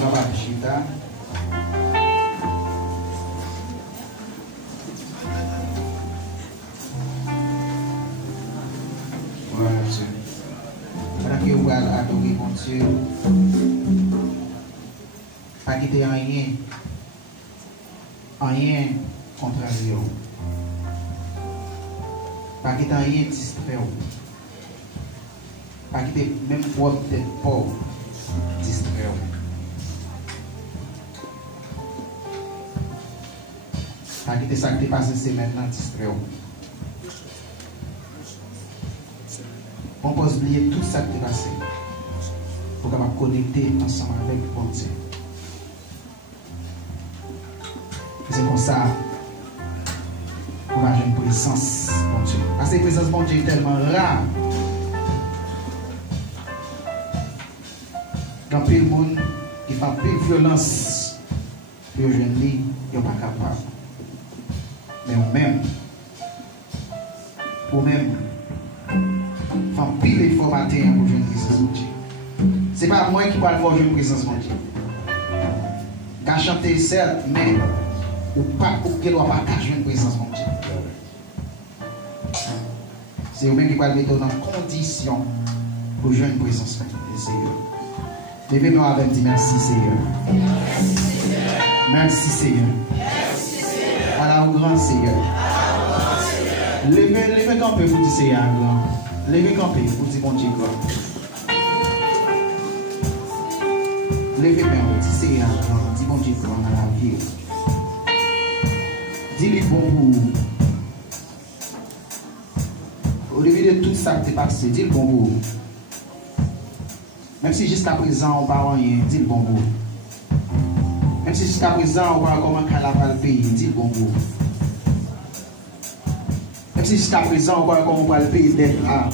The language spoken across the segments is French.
Papa Chita. Voilà, Dieu. Pendant que vous allez adorer mon Dieu, pas quitter rien contraire. Pas quitter rien distrait. Pas quitter même votre tête pauvre distrait. Pas quitter ça qui est passé, c'est maintenant distrait. On peut oublier tout ça qui est passé pour qu'on puisse connecter ensemble avec bon Dieu. C'est comme ça qu'on va avoir une présence bon Dieu. Parce que la présence bon Dieu est tellement rare. Quand plus le monde qui fait plus de violence, plus de jeunes ils ne sont pas capables. Mais vous-même, faut pile effort matin pour jouer une présence de Dieu. Ce n'est pas moi qui parle pour jouer une présence de Dieu. Quand chanter certes, mais ou pas pour qu'elle ne soit pas jouer une présence de Dieu. C'est vous-même qui parle mettre dans condition pour jouer une présence de Seigneur. Levez-nous avec dit merci Seigneur. Merci Seigneur. À la grand Seigneur. Levez camper pour dire Seigneur grand. Levez camper pour dire bon Dieu grand. Levez main pour dire Seigneur grand. Dis bon Dieu grand dans la vie. Dis-lui bon vous. Au début de tout ça qui est passé, dis le bon vous. Même si jusqu'à présent on ne parle rien, dis le bon vous. Même si jusqu'à présent on voit comment elle va le payer, dis le bon vous. Même si jusqu'à présent on voit comment on va le payer d'être là.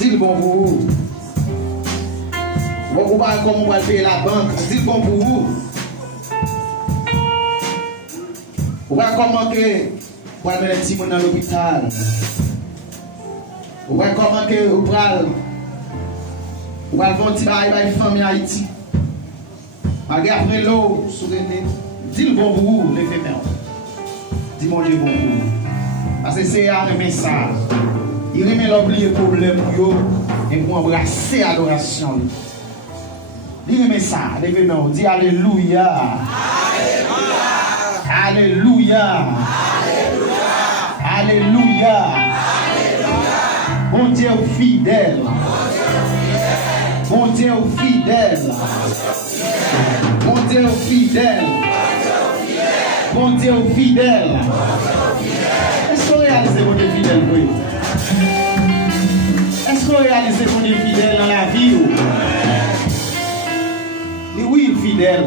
Dis le bon vous. On voit comment on va le payer la banque, dis le bon vous. On voit comment on va mettre les petits dans l'hôpital. On voit comment on va ou va faire un petit bail avec la famille Haïti. Malgré après l'eau, dis le bon vous, les femmes. Dis mon Dieu bon vous. Parce que c'est un message. Il remet l'oublier problème pour eux et pour embrasser l'adoration. Dis le message, les femmes, dis Alléluia. Alléluia. Alléluia. Alléluia. Bon Dieu fidèle. Bon Dieu fidèle. Bon Dieu fidèle. Bon Dieu fidèle. Est-ce qu'on réalise mon Dieu fidèle? Est-ce qu'on réalise mon Dieu fidèle dans la vie? Oui, fidèle.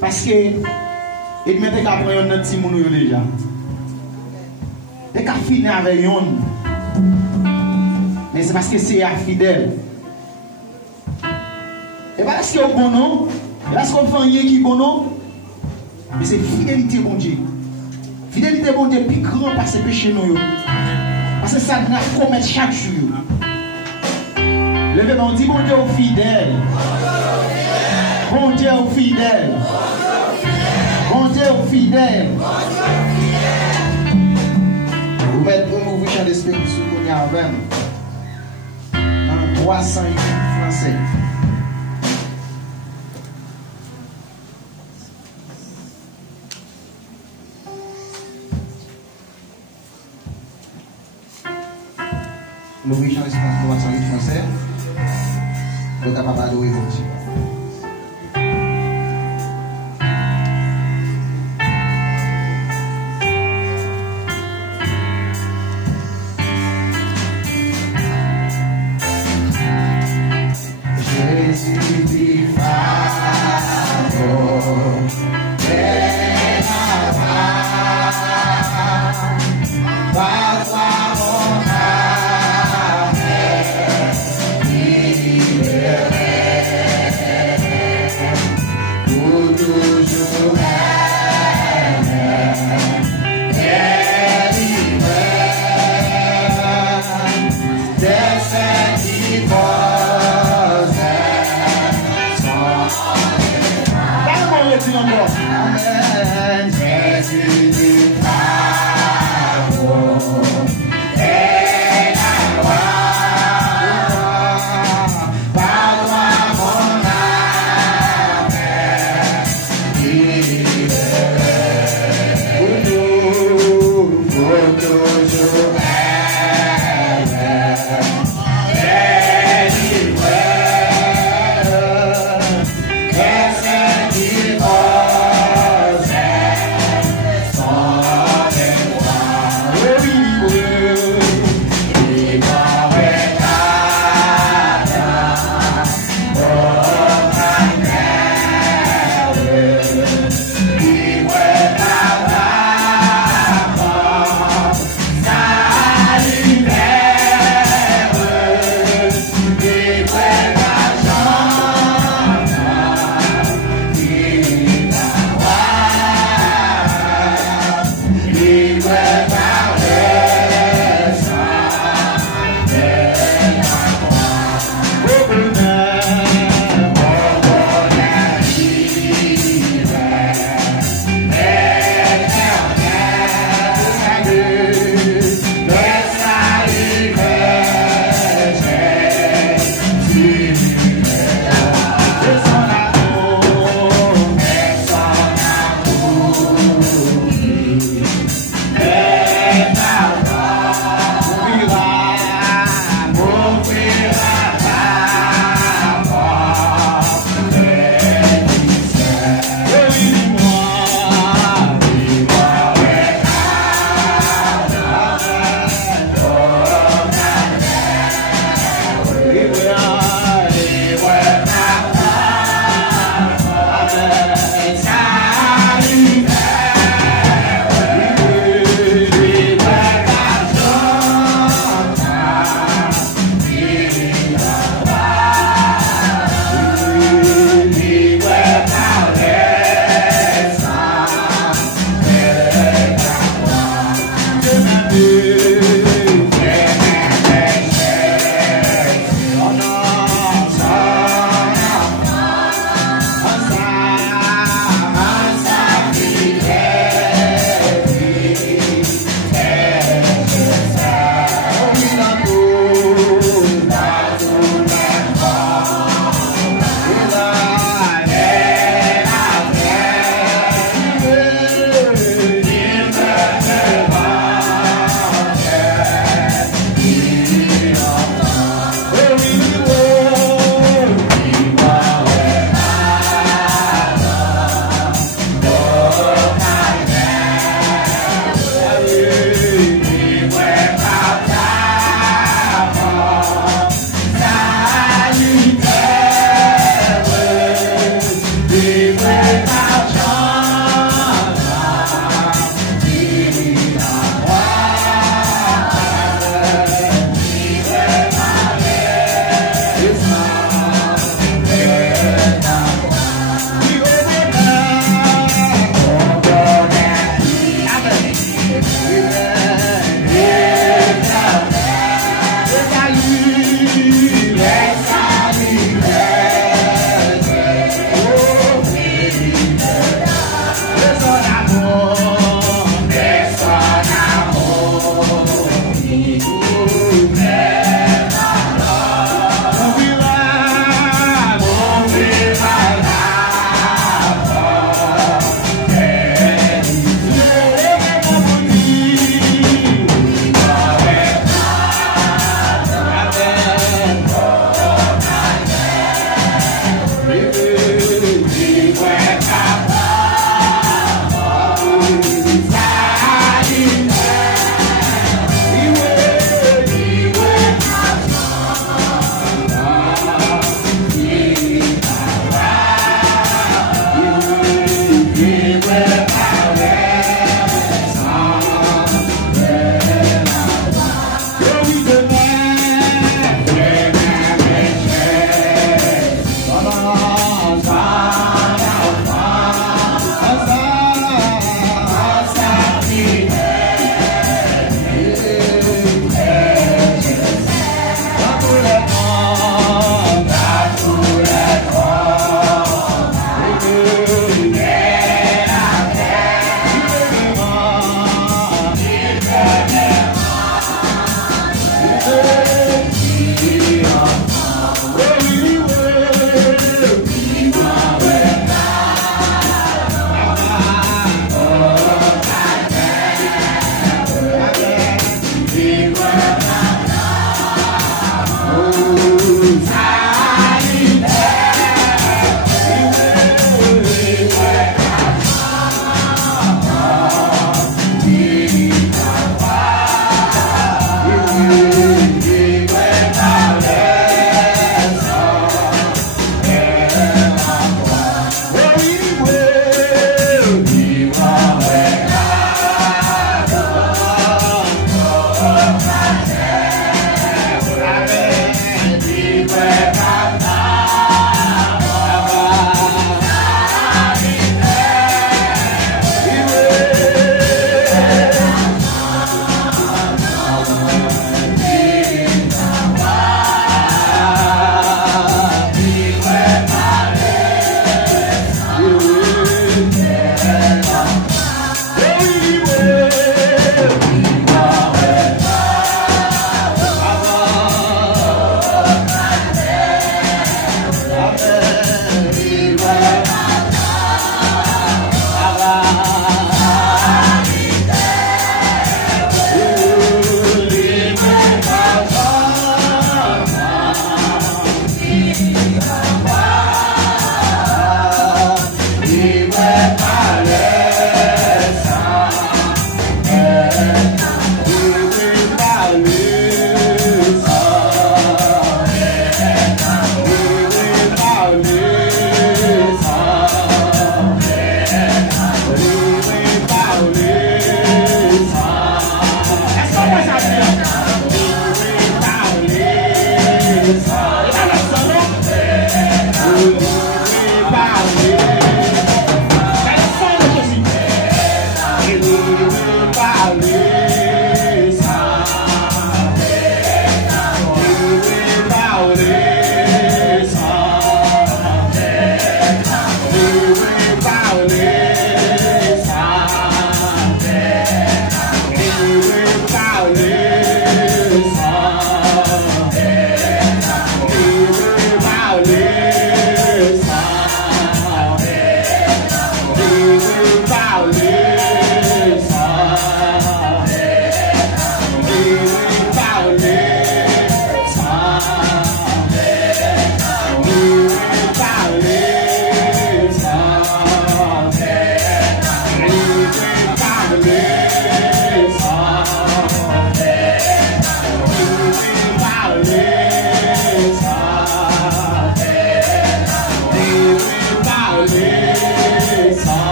Parce que il mettait qu'à prendre notre petit monde déjà. Et qu'à finir avec eux. Mais c'est parce que c'est fidèle. Et pas parce qu'il y a un bon nom, parce qu'on fait rien qui est bon nom, mais c'est fidélité bon Dieu. Fidélité bon Dieu plus grand parce que péché nous. Parce que ça nous commet chaque jour. Levez-moi, on dit bon Dieu fidèle. Bon Dieu fidèle. Bon Dieu fidèle. Vous mettez un mouvement d'esprit sur le cognac avec. 300 français. Nous riches en espace 300 français. Nous sommes capables d'adorer votre Dieu. Don't be like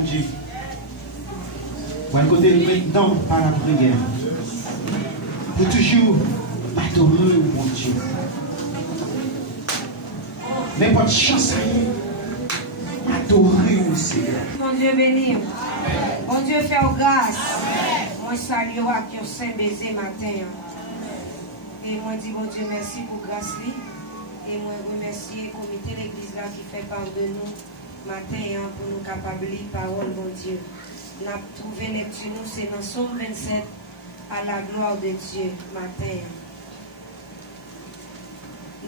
mon Dieu. Ou côté maintenant par la prière. Pour toujours adorer mon Dieu. N'importe chance adorer au Seigneur. Mon Dieu béni. Mon Dieu fait grâce. Moi salue à qui saint baiser matin. Et moi dis mon Dieu merci pour grâce li. Et moi remercier le comité de l'église là qui fait part de nous matin pour nous capables de parole mon Dieu. N'a trouvé lecture nous c'est dans Somme 27 à la gloire de Dieu matin.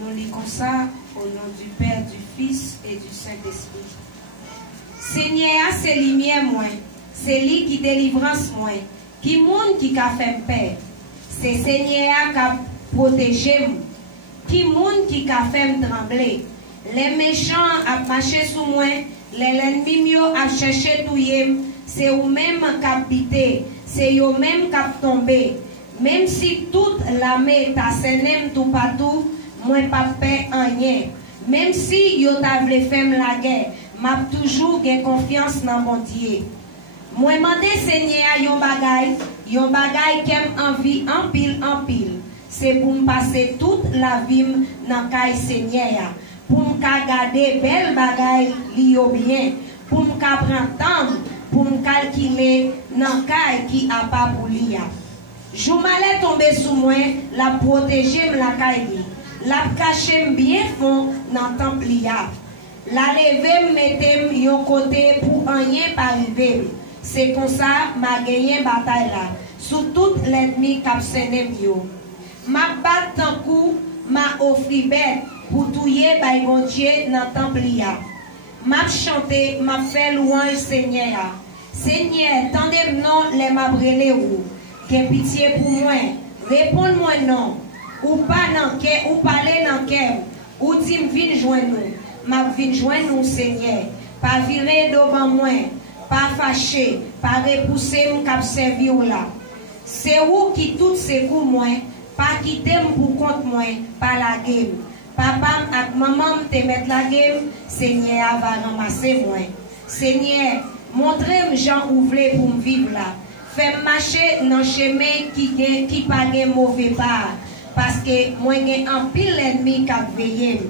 Nous lisons comme ça au nom du Père, du Fils et du Saint-Esprit. Seigneur, c'est lumière moi, c'est lui qui délivrance moi, qui monde qui a fait paix. C'est Seigneur qui a protégé moi, qui monde qui a fait trembler. Les méchants a marché sous moi, les ennemis a cherché tout yem, c'est eux même qui a habité, c'est eux même qui a tombé. Même si toute l'armée t'a sénem tout partout, moi pas peur en rien. Même si yo t'a voulu faire la guerre, m'a toujours gen confiance dans mon Dieu. Moi mandé Seigneur yon bagay kem envie en pile. C'est pour me passer toute la vie dans kay Seigneur. Pour me garder belle bagay li yo bien, pour me prendre temps, pour me calculer dans kay qui a pas pour li. Jou malais tomber sous moi, la protéger la kay li. La caché bien fond dans temple liya. La lever mettem yon côté pour rien pas arriver. C'est comme ça m'a gagné bataille là. Sous tout l'ennemi cap senem yo. M'a bat tant coup, m'a offri bête pour touyer bay bon Dieu dans temple liya. M'a chanter, m'a fait louange Seigneur. Seigneur, tendez non les m'a brûlé ou. Que pitié pour moi. Réponds-moi non. Ou pas dans cœur, ou parler dans cœur, ou dit vin joindre nous, m'a vin joindre nous Seigneur, pas virer devant moi, pas fâcher, pas repousser nous cap servir là. C'est où qui tout secours moi, pas quitter pour compte moi, pas la game. Papa ak maman te mettre la game, Seigneur va ramasser moi. Seigneur, montrez-moi Jean ouvlé pour me vivre là. Fais marcher dans chemin qui pas de mauvais pas. Parce que moi j'ai un pile ennemi qui a veillé.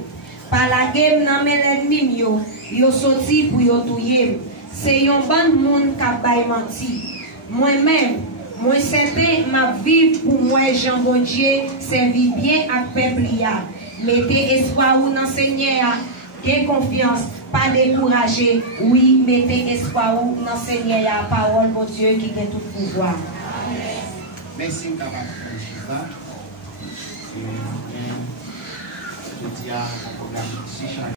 Par la game nan men l'ennemi yo sorti pour yo touyer. C'est yon bon monde qui a bay menti. Moi-même, moi c'était ma vie pour moi Jean bon Dieu servi bien à peuple ya. Mettez espoir ou dans Seigneur, gain confiance, pas décourager. Oui, mettez espoir ou dans Seigneur ya parole mon Dieu qui a tout pouvoir. Merci Mkaba. Je dis à la programme